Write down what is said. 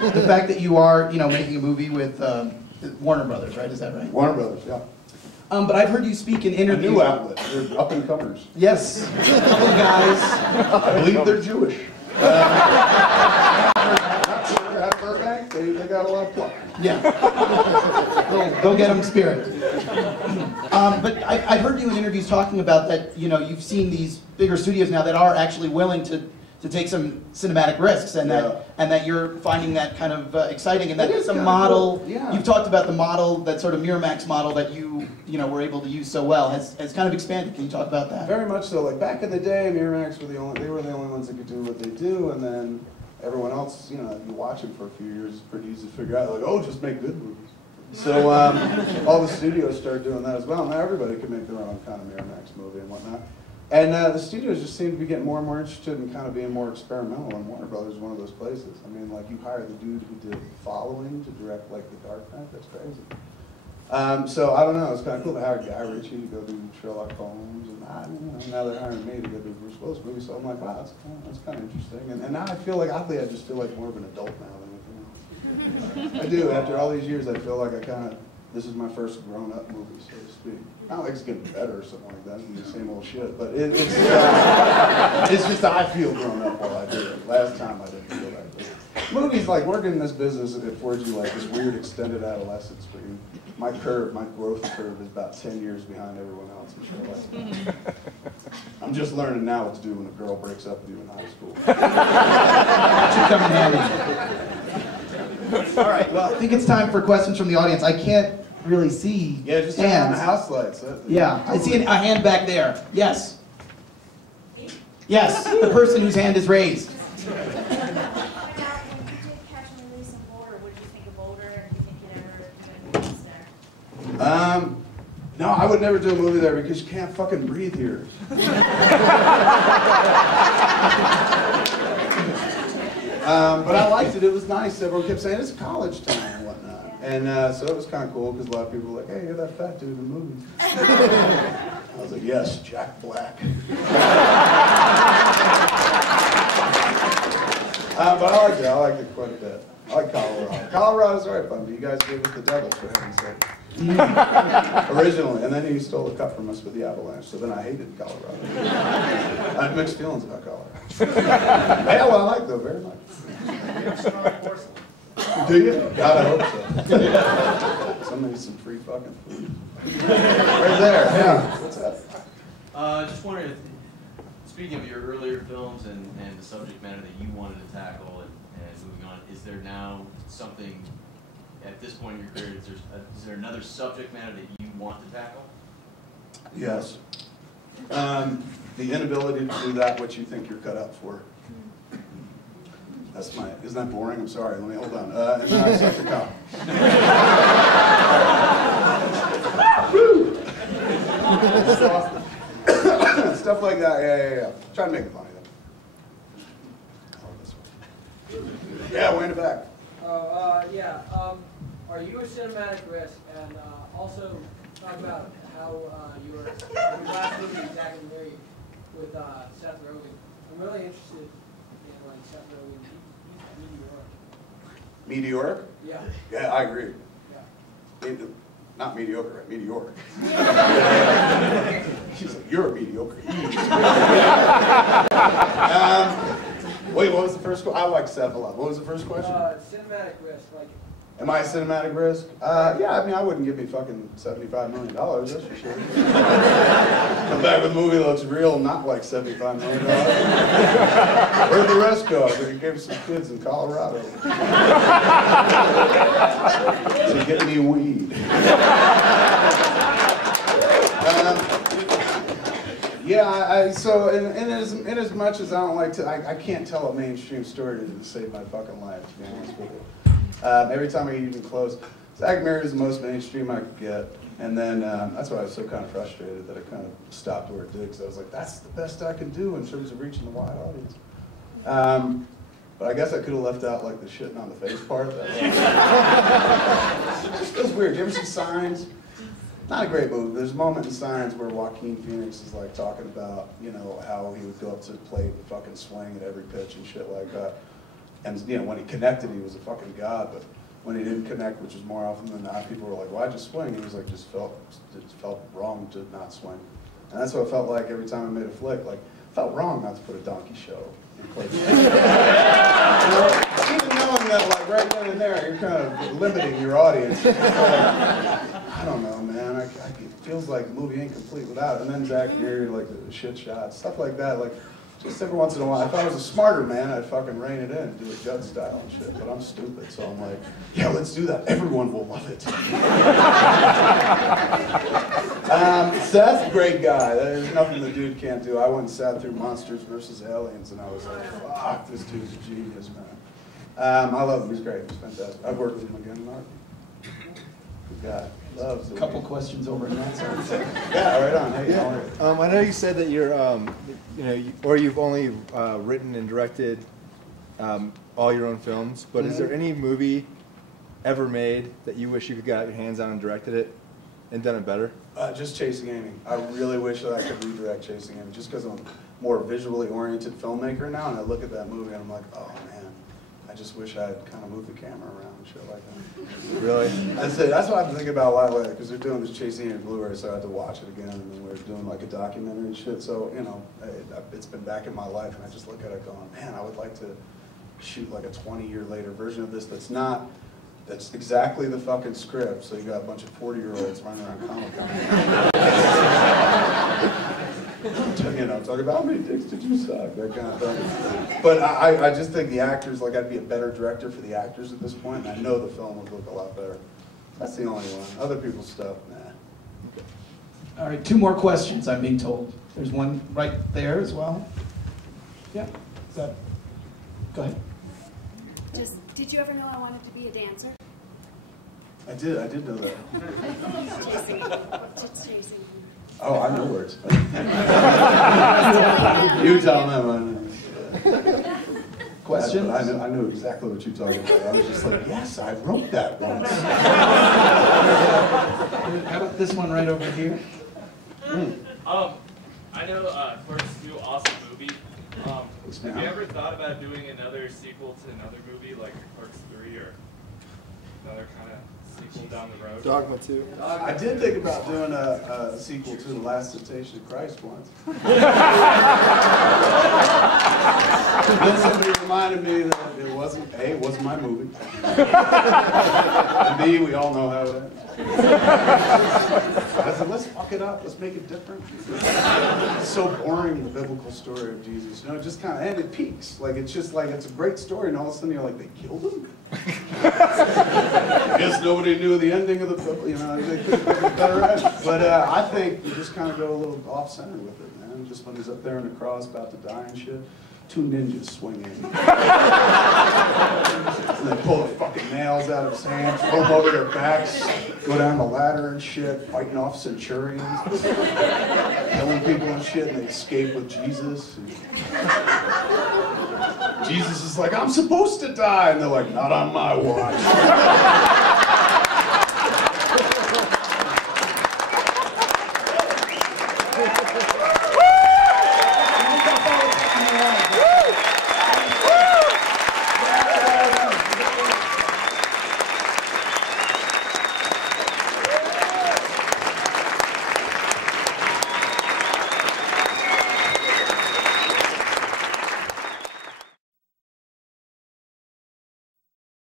the fact that you are, you know, making a movie with Warner Brothers, right? Is that right? Warner Brothers, yeah. But I've heard you speak in interviews. A new outlet. They're up and comers. Yes, a couple of guys. I believe they're Jewish. At Burbank, they got a lot of pluck. Yeah. Go get them spirit. But I've heard you in interviews talking about that, you know, you've seen these bigger studios now that are actually willing to take some cinematic risks, and that you're finding that kind of exciting, and that it's a model. Cool. Yeah. You've talked about the model, that sort of Miramax model that you were able to use so well has kind of expanded. Can you talk about that? Very much so. Like back in the day, Miramax were the only ones that could do what they do, and then everyone else, you know, you watch them for a few years, it's pretty easy to figure out, like, oh, just make good movies. So all the studios started doing that as well. Now everybody can make their own kind of Miramax movie and whatnot. And the studios just seem to be getting more and more interested in kind of being more experimental, and Warner Brothers is one of those places. I mean, like, you hire the dude who did Following to direct, like, The Dark Knight. That's crazy. So, I don't know, it's kind of cool to hire Guy Ritchie to go do Sherlock Holmes, and now they're hiring me to go do Bruce Willis movies, so I'm like, wow, that's kind of interesting. And now I feel like, oddly, I just feel like more of an adult now than anything else. I do. After all these years, I feel like this is my first grown-up movie, so to speak. Not like it's getting better or something like that, it's the same old shit, but it's just I feel grown up while I do it. Last time I didn't feel like this. Movies, like, working in this business, it affords you like this weird extended adolescence where my growth curve is about 10 years behind everyone else and shit like that. I'm just learning now what to do when a girl breaks up with you in high school. All right, well, I think it's time for questions from the audience. I can't really see just hands. turn on the house lights. Yeah, I see a hand back there. Yes. Yes, the person whose hand is raised. No, I would never do a movie there because you can't fucking breathe here. But I liked it. It was nice. Everyone kept saying it's a college town and whatnot. And so it was kind of cool because a lot of people were like, hey, you're that fat dude in the movie. I was like, yes, Jack Black. But I liked it. I liked it quite a bit. I like Colorado. Colorado's all right fun, but you guys gave us the Devils, for heaven's sake. Originally, and then he stole a cup from us with the Avalanche, so then I hated Colorado. I had mixed feelings about Colorado. Yeah, well, I like it though, very much. Do you? God, I hope so. Somebody some free fucking food. Right there, yeah. What's that? Just wondering, speaking of your earlier films and the subject matter that you wanted to tackle and moving on, is there now something at this point in your career, is there another subject matter that you want to tackle? Yes. The inability to do that which you think you're cut out for. That's isn't that boring? I'm sorry, let me hold on. And then I suck the cock. Stuff like that, yeah. Try to make it funny though. Yeah, way in the back. Are you a cinematic risk? And also talk about how your last movie, Zack and Miri, with Seth Rogan. I'm really interested in like Seth Rogan. He's Meteoric? Yeah. Yeah, I agree. Yeah. Not mediocre, right? Meteoric. She's like, you're mediocre. Wait, what was the first question? I like Seth a lot. What was the first question? Cinematic risk, like. Am I a cinematic risk? Yeah, I mean, I wouldn't give me fucking $75 million, that's for sure. Come back with a movie that looks real, not like $75 million. Where'd the rest go? I think it gave some kids in Colorado. To get me weed. So in as much as I don't like to, I can't tell a mainstream story to save my fucking life, to be honest with you. Every time I get even close, Zack and Miri is the most mainstream I could get, and then that's why I was so kind of frustrated that I kind of stopped where it did, because I was like, that's the best I can do in terms of reaching the wide audience. But I guess I could have left out like the shitting on the face part. It just feels weird. Do you ever see Signs? Not a great movie. There's a moment in Signs where Joaquin Phoenix is like talking about, you know, how he would go up to the plate and fucking swing at every pitch and shit like that. And you know, when he connected, he was a fucking god. But when he didn't connect, which was more often than not, people were like, "Why'd you swing?" And he was like, "Just felt wrong to not swing." And that's what it felt like every time I made a flick. Like, it felt wrong not to put a donkey show in Clerks. You know, even knowing that, like, right then and there, you're kind of limiting your audience. I don't know, man. It feels like the movie ain't complete without it. And then Zack and Miri, like the shit shot, stuff like that. Like, just every once in a while, if I was a smarter man, I'd fucking rein it in and do it Judd style and shit. But I'm stupid, so I'm like, yeah, let's do that. Everyone will love it. Seth's a great guy. There's nothing the dude can't do. I went and sat through Monsters vs. Aliens, and I was like, fuck, this dude's a genius, man. I love him. He's great. He's fantastic. I've worked with him again, Mark. Good guy. Loves A couple questions over in that side. Yeah, right on. Hey, how are you? I know you said that you're, or you've only written and directed all your own films, but is there any movie ever made that you wish you could get your hands on and directed it and done it better? Just Chasing Amy. I really wish that I could redirect Chasing Amy, just because I'm a more visually oriented filmmaker now, and I look at that movie and I'm like, oh man, I just wish I had kind of moved the camera around and shit like that. Really? That's it. That's what I've been thinking about a lot lately, because they're doing this Chasing Amy Blu-ray, so I had to watch it again, and then we're doing like a documentary and shit, so, you know, it's been back in my life, and I just look at it going, man, I would like to shoot like a 20-year later version of this that's exactly the fucking script, so you got a bunch of 40-year-olds running around Comic-Con. You know, talking about how many dicks did you suck, that kind of thing. But I just think the actors, like, I'd be a better director for the actors at this point, and I know the film would look a lot better. That's the only one. Other people's stuff, nah. Okay. All right, 2 more questions, I'm being told. There's one right there as well. Yeah, go ahead. Did you ever know I wanted to be a dancer? I did know that. Just chasing. Oh, I know words. You tell them. Questions? I knew exactly what you're talking about. I was just like, yes, I wrote that once. How about this one right over here? I know Clerks is an awesome movie. Have you ever thought about doing another sequel to another movie, like Clerks 3 or another kind of sequel down the road? Dogma 2. I did think about doing a sequel to The Last Temptation of Christ once. Then somebody reminded me that it wasn't, A, it wasn't my movie. And B, we all know how it ends. I said, let's fuck it up, let's make it different. It's so boring, the biblical story of Jesus. You know, it just kind of, and it peaks. Like, it's just like, it's a great story, and all of a sudden you're like, they killed him? I guess nobody knew the ending of the book, you know, they couldn't make a better end. But I think you just kind of go a little off-center with it, man. Just when he's up there in the cross, about to die and shit. 2 ninjas swinging. And they pull the fucking nails out of his hands, throw them over their backs, go down the ladder and shit, fighting off centurions, killing people and shit, and they escape with Jesus. And Jesus is like, I'm supposed to die, and they're like, not on my watch.